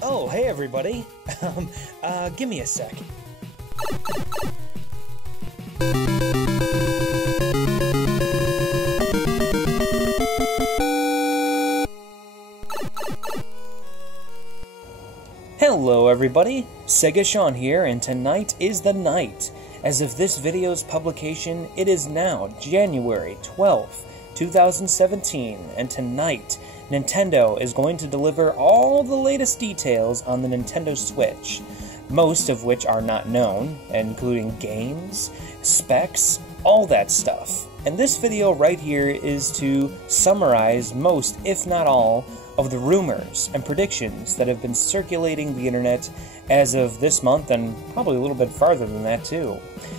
Oh, hey everybody. Give me a sec. Hello everybody, Sega Sean here, and tonight is the night. As of this video's publication, it is now January 12th, 2017, and tonight, Nintendo is going to deliver all the latest details on the Nintendo Switch, most of which are not known, including games, specs, all that stuff. And this video right here is to summarize most, if not all, of the rumors and predictions that have been circulating the internet as of this month, and probably a little bit farther than that too.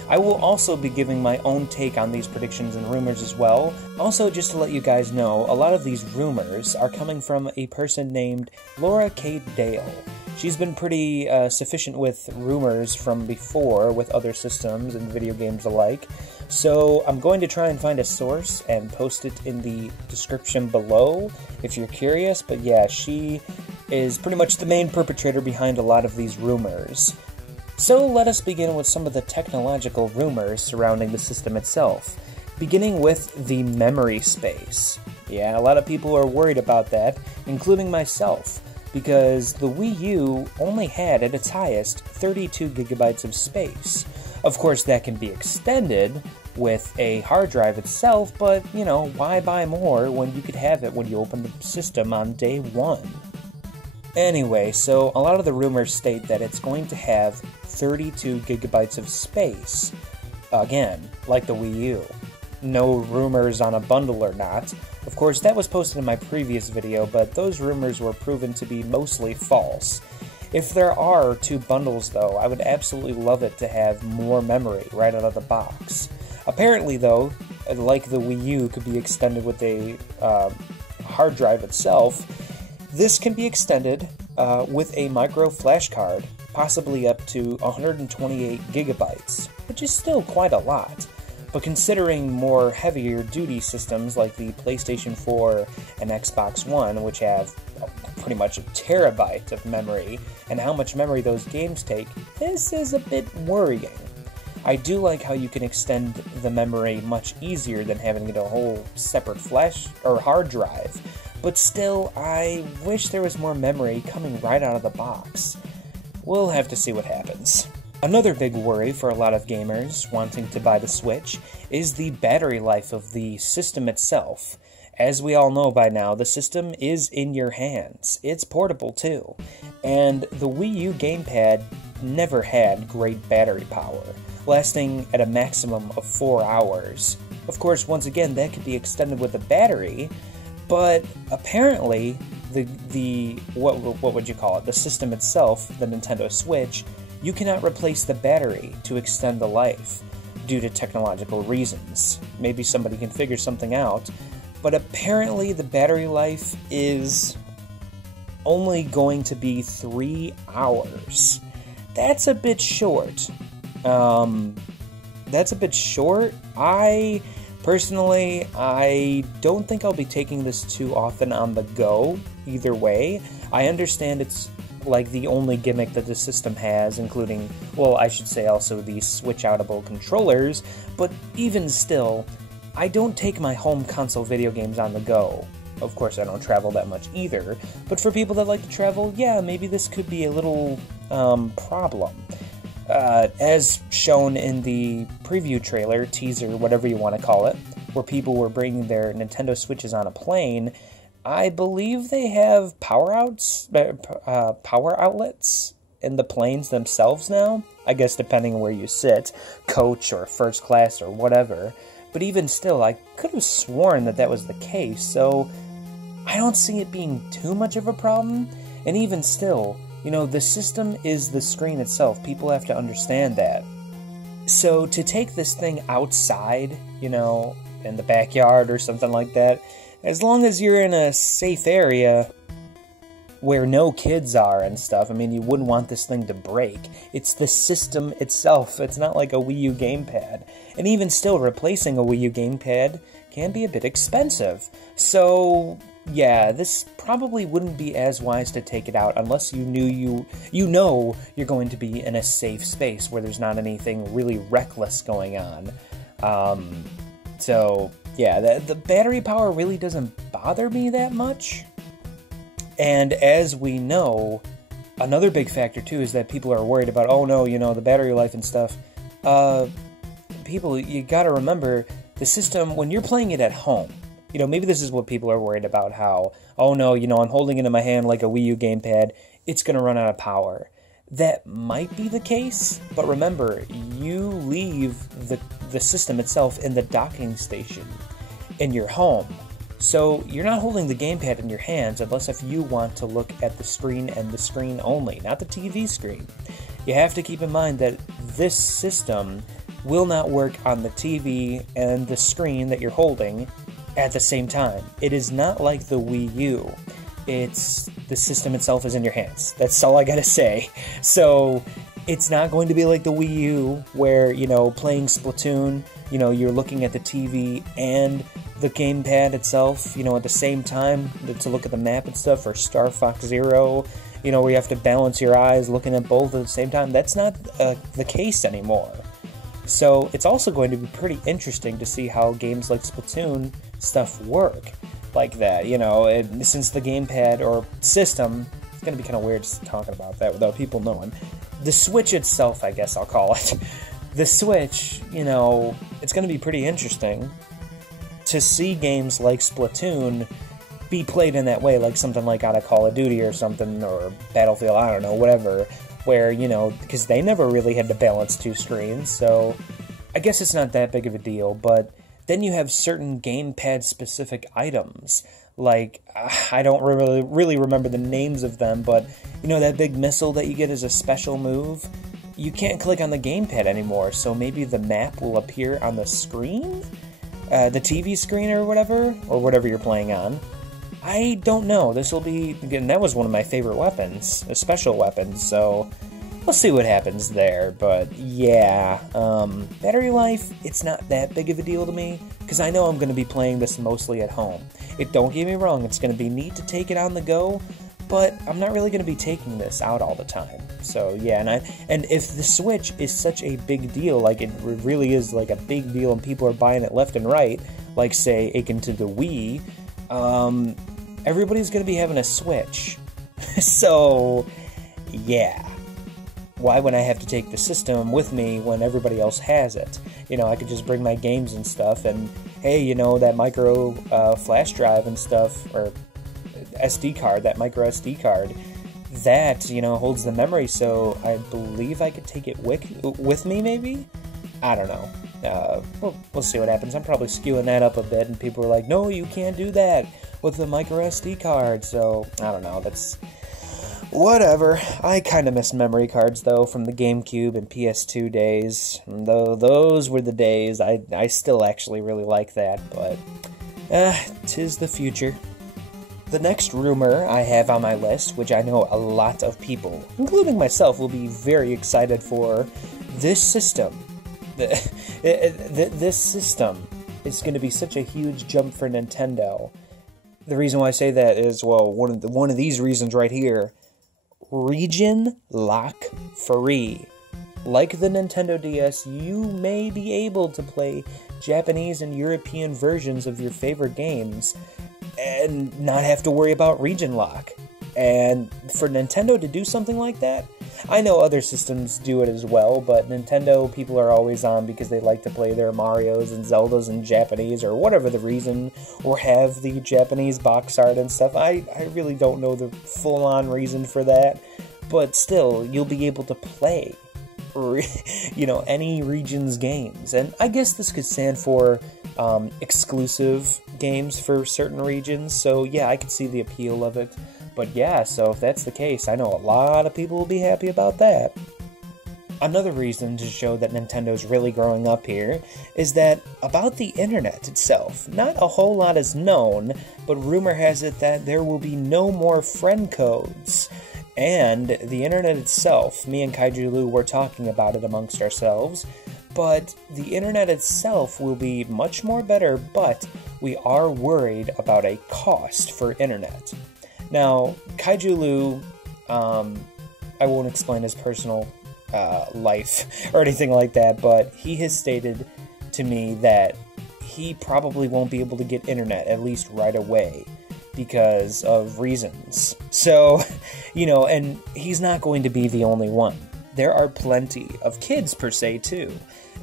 I will also be giving my own take on these predictions and rumors as well. Also, just to let you guys know, a lot of these rumors are coming from a person named Laura K. Dale. She's been pretty sufficient with rumors from before with other systems and video games alike. So I'm going to try and find a source and post it in the description below if you're curious. But yeah, she is pretty much the main perpetrator behind a lot of these rumors. So let us begin with some of the technological rumors surrounding the system itself, beginning with the memory space. Yeah, a lot of people are worried about that, including myself, because the Wii U only had at its highest 32 gigabytes of space. Of course, that can be extended with a hard drive itself, but, you know, why buy more when you could have it when you open the system on day one? Anyway, so a lot of the rumors state that it's going to have 32 gigabytes of space. Again, like the Wii U. No rumors on a bundle or not. Of course, that was posted in my previous video, but those rumors were proven to be mostly false. If there are two bundles, though, I would absolutely love it to have more memory right out of the box. Apparently, though, like the Wii U could be extended with a hard drive itself, this can be extended with a micro flash card, possibly up to 128 gigabytes, which is still quite a lot. But considering more heavier duty systems like the PlayStation 4 and Xbox One, which have pretty much a terabyte of memory, and how much memory those games take, this is a bit worrying. I do like how you can extend the memory much easier than having to get a whole separate flash or hard drive, but still, I wish there was more memory coming right out of the box. We'll have to see what happens. Another big worry for a lot of gamers wanting to buy the Switch is the battery life of the system itself. As we all know by now, the system is in your hands. It's portable too. And the Wii U gamepad never had great battery power, lasting at a maximum of 4 hours. Of course, once again, that could be extended with a battery, but apparently what would you call it? The system itself, the Nintendo Switch, you cannot replace the battery to extend the life due to technological reasons. Maybe somebody can figure something out, but apparently the battery life is only going to be 3 hours. That's a bit short. Personally, I don't think I'll be taking this too often on the go, either way. I understand it's like the only gimmick that the system has, including, well, I should say also the switch-outable controllers, but even still, I don't take my home console video games on the go. Of course, I don't travel that much either, but for people that like to travel, yeah, maybe this could be a little problem. As shown in the preview trailer, teaser, whatever you want to call it, where people were bringing their Nintendo Switches on a plane, I believe they have power outlets in the planes themselves now. I guess depending on where you sit, coach or first class or whatever. But even still, I could have sworn that that was the case, so I don't see it being too much of a problem. And even still, you know, the system is the screen itself. People have to understand that. So to take this thing outside, you know, in the backyard or something like that, as long as you're in a safe area where no kids are and stuff, I mean, you wouldn't want this thing to break. It's the system itself. It's not like a Wii U gamepad. And even still, replacing a Wii U gamepad can be a bit expensive. So yeah, this probably wouldn't be as wise to take it out unless you knew you know you're going to be in a safe space where there's not anything really reckless going on. So yeah, the battery power really doesn't bother me that much. And as we know, another big factor too is that people are worried about, oh no, the battery life and stuff. People, you gotta remember, the system, when you're playing it at home, maybe this is what people are worried about, how, oh no, I'm holding it in my hand like a Wii U gamepad, it's gonna run out of power. That might be the case, but remember, you leave the system itself in the docking station in your home. So you're not holding the gamepad in your hands unless if you want to look at the screen and the screen only, not the TV screen. You have to keep in mind that this system will not work on the TV and the screen that you're holding at the same time. It is not like the Wii U. The system itself is in your hands. That's all I gotta say. So it's not going to be like the Wii U where, playing Splatoon, you're looking at the TV and the gamepad itself, at the same time to look at the map and stuff, or Star Fox Zero, where you have to balance your eyes looking at both at the same time. That's not the case anymore. So it's also going to be pretty interesting to see how games like Splatoon stuff work like that, since the gamepad or system, it's going to be kind of weird just talking about that without people knowing. The Switch itself, I guess I'll call it. The Switch, it's going to be pretty interesting to see games like Splatoon be played in that way, like something like out of Call of Duty or something, or Battlefield, I don't know, whatever, where, because they never really had to balance two screens, so I guess it's not that big of a deal. But then you have certain gamepad-specific items, like, I don't really remember the names of them, but, that big missile that you get as a special move, you can't click on the gamepad anymore, so maybe the map will appear on the screen? The TV screen or whatever you're playing on. I don't know. This will be, again, that was one of my favorite weapons, special weapons, so we'll see what happens there. But yeah, battery life, it's not that big of a deal to me, because I know I'm going to be playing this mostly at home. Don't get me wrong, it's going to be neat to take it on the go, but I'm not really going to be taking this out all the time. So yeah, and if the Switch is such a big deal, like it really is like a big deal and people are buying it left and right, like say akin to the Wii, everybody's going to be having a Switch. So yeah, why would I have to take the system with me when everybody else has it? I could just bring my games and stuff, and hey, that micro flash drive and stuff, or SD card, that micro SD card, that, holds the memory, so I believe I could take it with me, maybe? I don't know. We'll see what happens. I'm probably skewing that up a bit, and people are like, no, you can't do that with the micro SD card, so I don't know, that's whatever. I kind of miss memory cards, though, from the GameCube and PS2 days. Though those were the days. I still actually really like that, but 'tis the future. The next rumor I have on my list, which I know a lot of people, including myself, will be very excited for, this system. This system is going to be such a huge jump for Nintendo. The reason why I say that is, well, one of these reasons right here. Region lock free. Like the Nintendo DS, you may be able to play Japanese and European versions of your favorite games and not have to worry about region lock. And for Nintendo to do something like that, I know other systems do it as well, but Nintendo people are always on because they like to play their Marios and Zeldas in Japanese, or whatever the reason, or have the Japanese box art and stuff. I really don't know the full-on reason for that, but still, you'll be able to play, any region's games. And I guess this could stand for exclusive games for certain regions, so yeah, I could see the appeal of it. But yeah, so if that's the case, I know a lot of people will be happy about that. Another reason to show that Nintendo's really growing up here is that about the internet itself, not a whole lot is known, but rumor has it that there will be no more friend codes. And the internet itself, me and Kaiju Lou were talking about it amongst ourselves, but the internet itself will be much more better, but we are worried about a cost for internet. Now, Kaiju I won't explain his personal life or anything like that, but he has stated to me that he probably won't be able to get internet, at least right away, because of reasons. So, and he's not going to be the only one. There are plenty of kids, per se, too,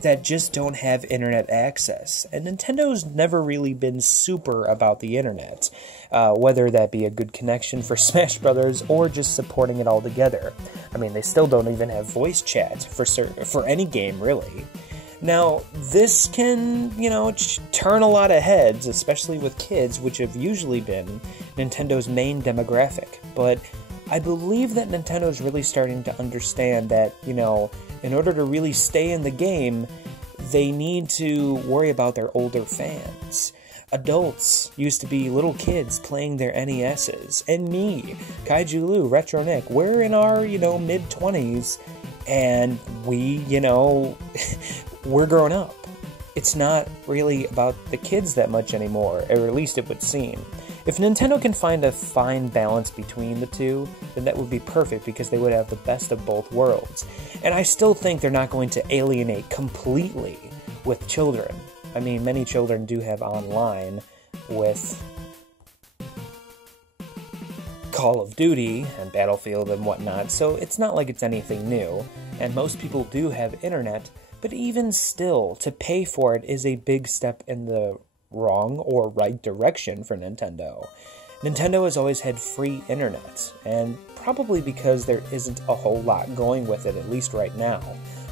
that just don't have internet access. And Nintendo's never really been super about the internet, whether that be a good connection for Smash Brothers or just supporting it all together. I mean, they still don't even have voice chat for any game, really. Now, this can, turn a lot of heads, especially with kids, which have usually been Nintendo's main demographic. But I believe that Nintendo's really starting to understand that, in order to really stay in the game, they need to worry about their older fans. Adults used to be little kids playing their NESs, and me, Kaiju Retro Nick, we're in our, mid-20s, and we, we're grown up. It's not really about the kids that much anymore, or at least it would seem. If Nintendo can find a fine balance between the two, then that would be perfect because they would have the best of both worlds. And I still think they're not going to alienate completely with children. I mean, many children do have online with Call of Duty and Battlefield and whatnot, so it's not like it's anything new. And most people do have internet, but even still, to pay for it is a big step in the wrong or right direction for Nintendo. Nintendo has always had free internet, and probably because there isn't a whole lot going with it, at least right now.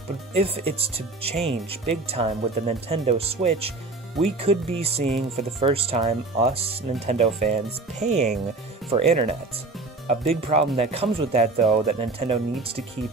But if it's to change big time with the Nintendo Switch, we could be seeing for the first time us Nintendo fans paying for internet. A big problem that comes with that, though, that Nintendo needs to keep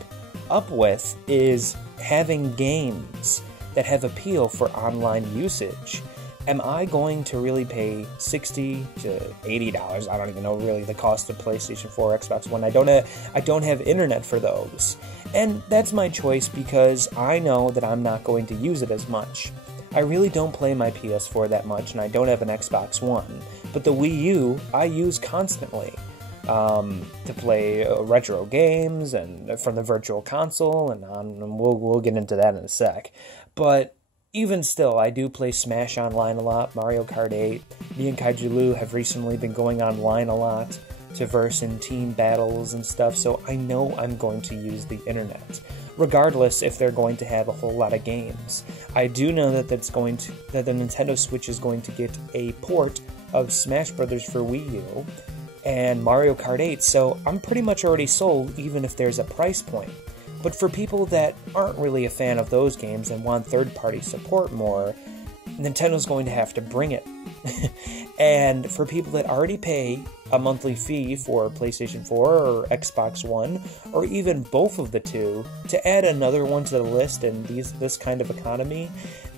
up with is having games that have appeal for online usage. Am I going to really pay $60 to $80? I don't even know really the cost of PlayStation 4 or Xbox One. I don't have internet for those. And that's my choice because I know that I'm not going to use it as much. I really don't play my PS4 that much, and I don't have an Xbox One. But the Wii U, I use constantly to play retro games and from the Virtual Console, and we'll get into that in a sec. But even still, I do play Smash Online a lot, Mario Kart 8. Me and Kaiju have recently been going online a lot to verse in team battles and stuff, so I know I'm going to use the internet, regardless if they're going to have a whole lot of games. I do know that that the Nintendo Switch is going to get a port of Smash Brothers for Wii U and Mario Kart 8, so I'm pretty much already sold even if there's a price point. But for people that aren't really a fan of those games and want third-party support more, Nintendo's going to have to bring it. And for people that already pay a monthly fee for PlayStation 4 or Xbox One, or even both of the two, to add another one to the list in this kind of economy,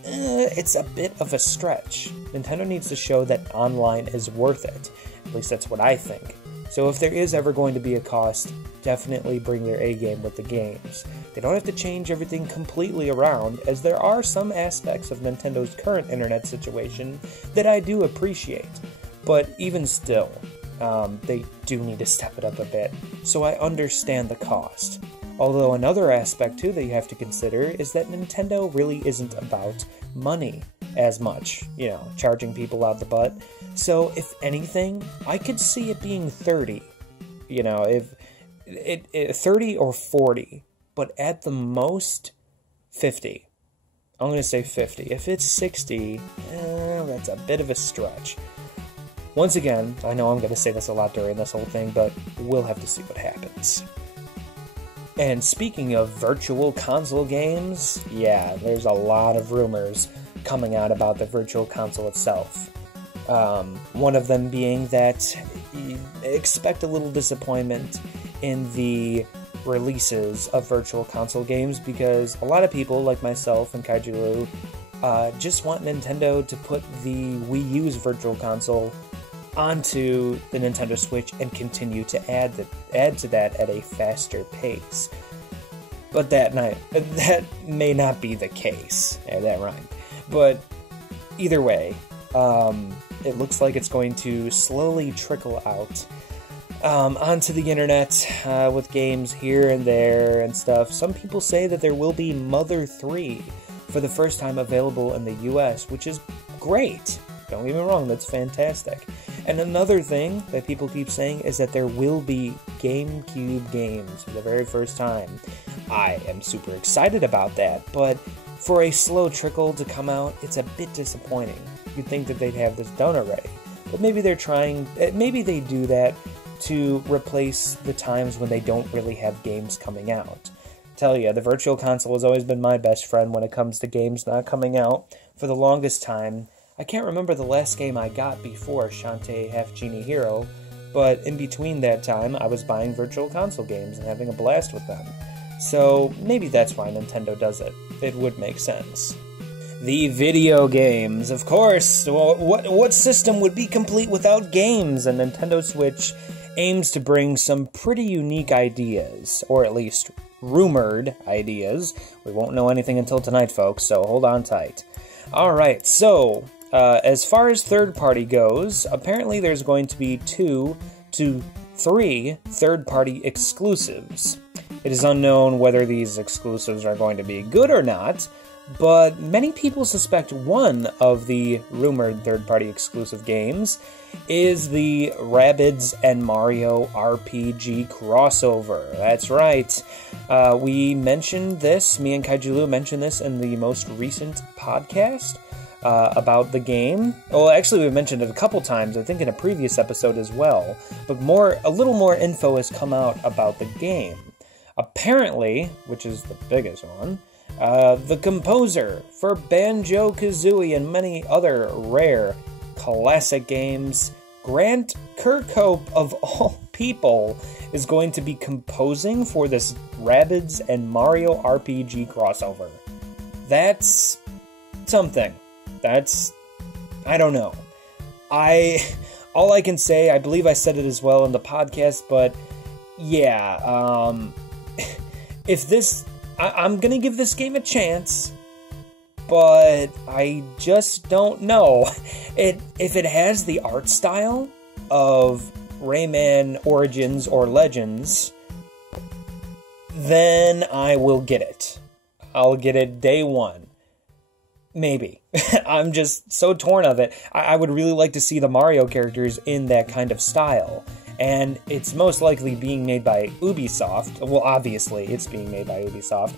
it's a bit of a stretch. Nintendo needs to show that online is worth it. At least that's what I think. So if there is ever going to be a cost, definitely bring their A game with the games. They don't have to change everything completely around, as there are some aspects of Nintendo's current internet situation that I do appreciate. But even still, they do need to step it up a bit, so I understand the cost. Although another aspect too that you have to consider is that Nintendo really isn't about money as much, charging people out the butt. So if anything, I could see it being 30, if it 30 or 40, but at the most 50. I'm going to say 50. If it's 60, that's a bit of a stretch. Once again, I know I'm going to say this a lot during this whole thing, but we'll have to see what happens. And speaking of virtual console games, yeah, there's a lot of rumors coming out about the virtual console itself. One of them being that expect a little disappointment in the releases of virtual console games, because a lot of people, like myself and Kaiju, just want Nintendo to put the Wii U's virtual console onto the Nintendo Switch and continue to add to that at a faster pace. But that may not be the case. Yeah, that rhymed. But either way, it looks like it's going to slowly trickle out onto the internet with games here and there and stuff. Some people say that there will be Mother 3 for the first time available in the US, which is great. Don't get me wrong, that's fantastic. And another thing that people keep saying is that there will be GameCube games for the very first time. I am super excited about that, but for a slow trickle to come out, it's a bit disappointing. You'd think that they'd have this done already. But maybe they're trying, maybe they do that to replace the times when they don't really have games coming out. Tell ya, the Virtual Console has always been my best friend when it comes to games not coming out. For the longest time, I can't remember the last game I got before Shantae Half Genie Hero, but in between that time, I was buying Virtual Console games and having a blast with them. So maybe that's why Nintendo does it. It would make sense. The video games, of course. What system would be complete without games? And Nintendo Switch aims to bring some pretty unique ideas, or at least rumored ideas. We won't know anything until tonight, folks, so hold on tight. Alright, so, as far as third-party goes, apparently there's going to be 2 to 3 third-party exclusives. It is unknown whether these exclusives are going to be good or not, but many people suspect one of the rumored third-party exclusive games is the Rabbids and Mario RPG crossover. That's right. We mentioned this, me and Kaijulu mentioned this in the most recent podcast about the game. Well, actually, we mentioned it a couple times, I think in a previous episode as well, but a little more info has come out about the game. Apparently, which is the biggest one, the composer for Banjo-Kazooie and many other rare classic games, Grant Kirkhope, of all people, is going to be composing for this Rabbids and Mario RPG crossover. That's something. I don't know. All I can say, I believe I said it as well in the podcast, but yeah, if this, I'm gonna give this game a chance, but I just don't know. If it has the art style of Rayman Origins or Legends, then I will get it. I'll get it day one. Maybe. I'm just so torn of it. I would really like to see the Mario characters in that kind of style. And it's most likely being made by Ubisoft. Well, obviously, it's being made by Ubisoft.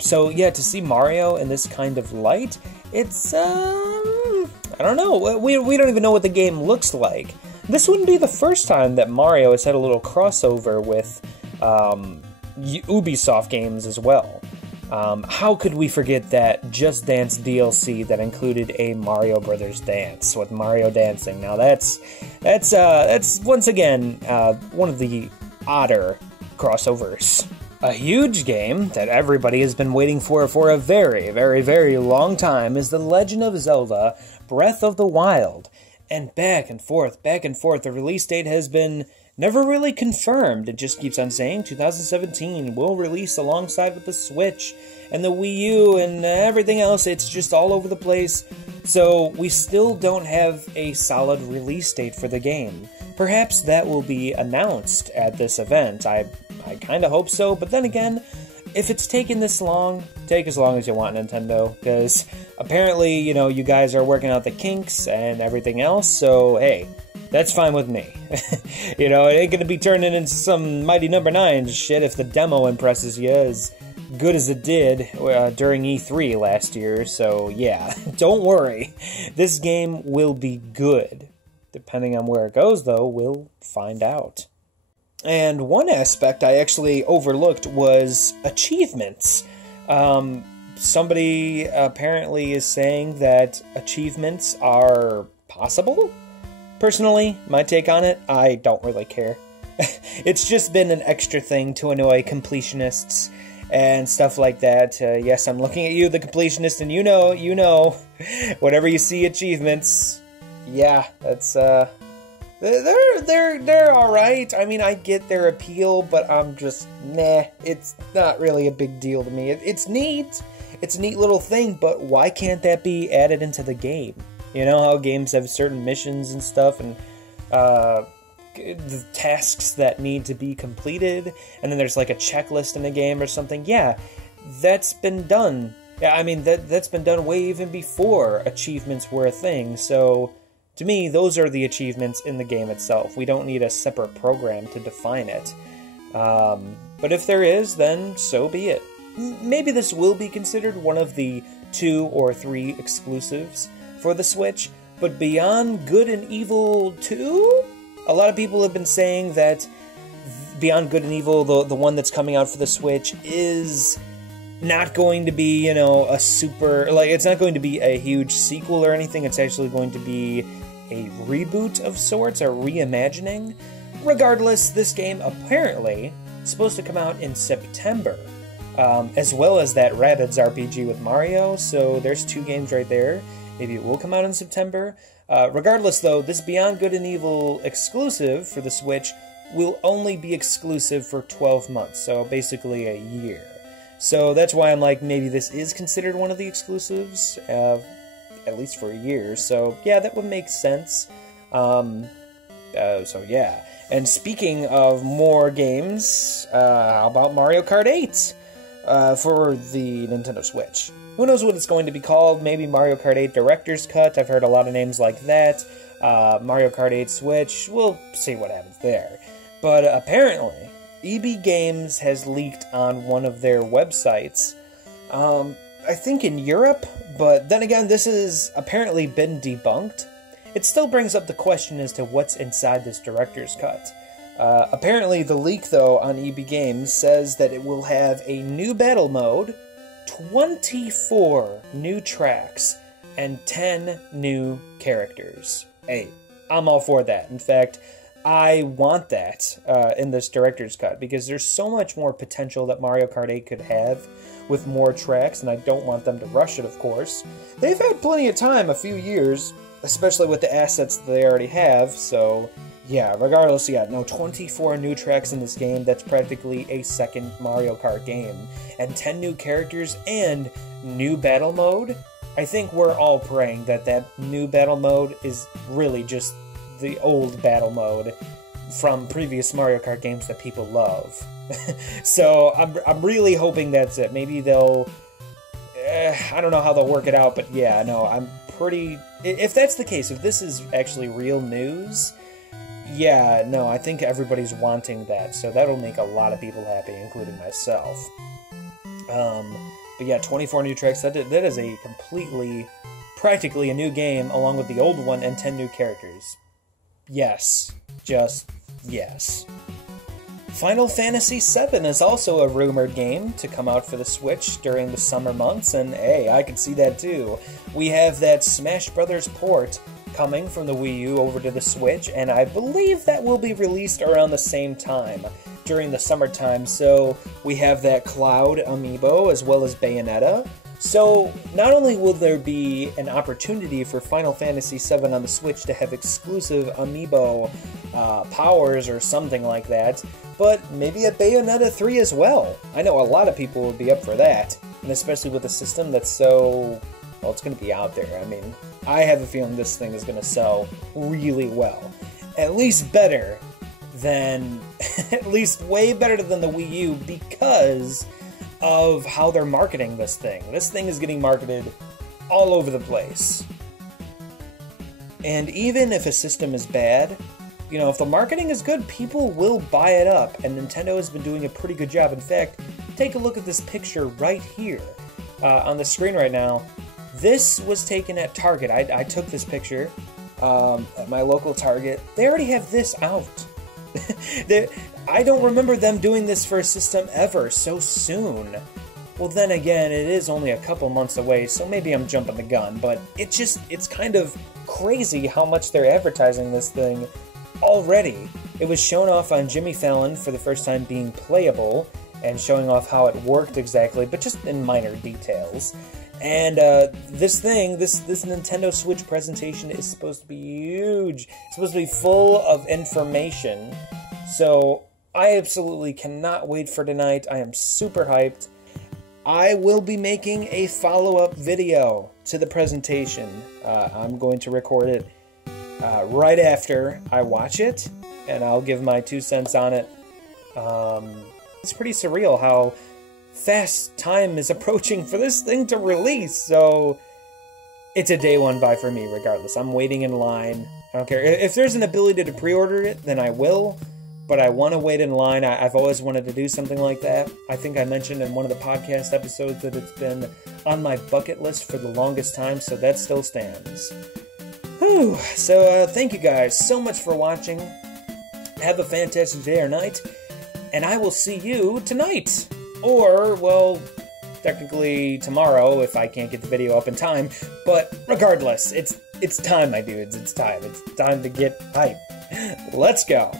So, yeah, to see Mario in this kind of light, it's, I don't know. We don't even know what the game looks like. This wouldn't be the first time that Mario has had a little crossover with Ubisoft games as well. How could we forget that Just Dance DLC that included a Mario Brothers dance with Mario dancing? Now that's once again one of the odder crossovers. A huge game that everybody has been waiting for a very, very, very long time is The Legend of Zelda: Breath of the Wild. And back and forth, the release date has been never really confirmed. It just keeps on saying 2017 will release alongside with the Switch and the Wii U and everything else. It's just all over the place. So we still don't have a solid release date for the game. Perhaps that will be announced at this event. I kind of hope so, but then again, if it's taken this long, take as long as you want, Nintendo, because apparently, you know, you guys are working out the kinks and everything else, so hey, that's fine with me. You know, it ain't gonna be turning into some Mighty Number 9 shit if the demo impresses you as good as it did during E3 last year, so yeah, don't worry. This game will be good. Depending on where it goes, though, we'll find out. And one aspect I actually overlooked was achievements. Somebody apparently is saying that achievements are possible? Personally, my take on it, I don't really care. It's just been an extra thing to annoy completionists and stuff like that. Yes, I'm looking at you, the completionist, and you know, whenever you see achievements, yeah, that's They're all right. I mean, I get their appeal, but I'm just nah. It's not really a big deal to me. It's neat. It's a neat little thing, but why can't that be added into the game? You know how games have certain missions and stuff, and the tasks that need to be completed, and then there's like a checklist in the game or something. Yeah, that's been done. Yeah, I mean that's been done way even before achievements were a thing. So to me, those are the achievements in the game itself. We don't need a separate program to define it. But if there is, then so be it. Maybe this will be considered one of the 2 or 3 exclusives for the Switch, but Beyond Good and Evil 2? A lot of people have been saying that Beyond Good and Evil, the one that's coming out for the Switch, is not going to be, you know, a super... Like, it's not going to be a huge sequel or anything. It's actually going to be a reboot of sorts, a reimagining. Regardless, this game apparently is supposed to come out in September, as well as that Rabbids RPG with Mario, so there's 2 games right there. Maybe it will come out in September. Regardless, though, this Beyond Good and Evil exclusive for the Switch will only be exclusive for 12 months, so basically a year. So that's why I'm like, maybe this is considered one of the exclusives, at least for a year. So yeah, that would make sense. So yeah. And speaking of more games, how about Mario Kart 8 for the Nintendo Switch? Who knows what it's going to be called? Maybe Mario Kart 8 Director's Cut. I've heard a lot of names like that. Mario Kart 8 Switch. We'll see what happens there. But apparently, EB Games has leaked on one of their websites, I think in Europe, but then again, this has apparently been debunked. It still brings up the question as to what's inside this Director's Cut. Apparently, the leak, though, on EB Games says that it will have a new battle mode, 24 new tracks, and 10 new characters. Hey, I'm all for that. In fact, I want that in this Director's Cut, because there's so much more potential that Mario Kart 8 could have with more tracks, and I don't want them to rush it, of course. They've had plenty of time, a few years, especially with the assets that they already have, so yeah, regardless, yeah, no, 24 new tracks in this game, that's practically a second Mario Kart game, and 10 new characters and new battle mode. I think we're all praying that that new battle mode is really just the old battle mode from previous Mario Kart games that people love. So I'm really hoping that's it. Maybe they'll... I don't know how they'll work it out, but yeah, no, I'm pretty... If that's the case, if this is actually real news, yeah, no, I think everybody's wanting that, so that'll make a lot of people happy, including myself. But yeah, 24 new tracks, that is a completely, practically a new game, along with the old one, and 10 new characters. Yes. Just yes. Final Fantasy VII is also a rumored game to come out for the Switch during the summer months, and hey, I can see that too. We have that Smash Brothers port coming from the Wii U over to the Switch, and I believe that will be released around the same time, during the summertime, so we have that Cloud amiibo as well as Bayonetta. So, not only will there be an opportunity for Final Fantasy VII on the Switch to have exclusive amiibo powers or something like that, but maybe a Bayonetta 3 as well. I know a lot of people would be up for that, and especially with a system that's so... well, it's going to be out there. I mean, I have a feeling this thing is going to sell really well. At least better than... at least way better than the Wii U, because of how they're marketing this thing. This thing is getting marketed all over the place. And even if a system is bad, you know, if the marketing is good, people will buy it up, and Nintendo has been doing a pretty good job. In fact, take a look at this picture right here on the screen right now. This was taken at Target. I took this picture at my local Target. They already have this out. I don't remember them doing this for a system ever so soon. Well, then again, it is only a couple months away, so maybe I'm jumping the gun, but it's kind of crazy how much they're advertising this thing already. It was shown off on Jimmy Fallon for the first time being playable, and showing off how it worked exactly, but just in minor details. And this Nintendo Switch presentation is supposed to be huge. It's supposed to be full of information. So I absolutely cannot wait for tonight. I am super hyped. I will be making a follow-up video to the presentation. I'm going to record it right after I watch it, and I'll give my 2 cents on it. It's pretty surreal how fast time is approaching for this thing to release, so it's a day one buy for me regardless. I'm waiting in line. I don't care. If there's an ability to pre-order it, then I will, but I want to wait in line. I've always wanted to do something like that. I think I mentioned in one of the podcast episodes that it's been on my bucket list for the longest time, so that still stands. Whew. So thank you guys so much for watching. Have a fantastic day or night, and I will see you tonight. Or, well, technically tomorrow if I can't get the video up in time. But regardless, it's time, my dudes. It's time. It's time to get hype. Let's go.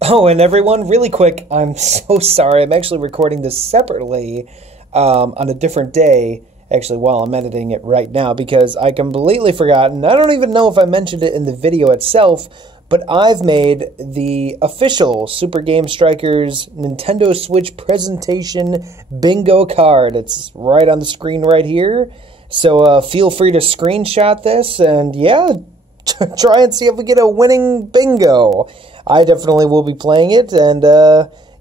Oh, and everyone, really quick, I'm so sorry. I'm actually recording this separately on a different day, actually, while I'm editing it right now, because I completely forgot, and I don't even know if I mentioned it in the video itself, but I've made the official Super Game Strikers Nintendo Switch presentation bingo card. It's right on the screen right here. So feel free to screenshot this and, yeah, try and see if we get a winning bingo. I definitely will be playing it. And,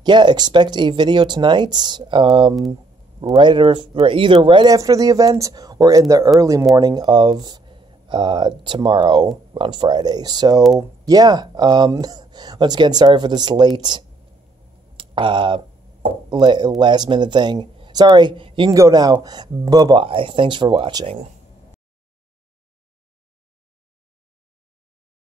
yeah, expect a video tonight, either right after the event or in the early morning of tomorrow on Friday. So yeah, once again, sorry for this late last minute thing. Sorry, you can go now. Bye bye. Thanks for watching.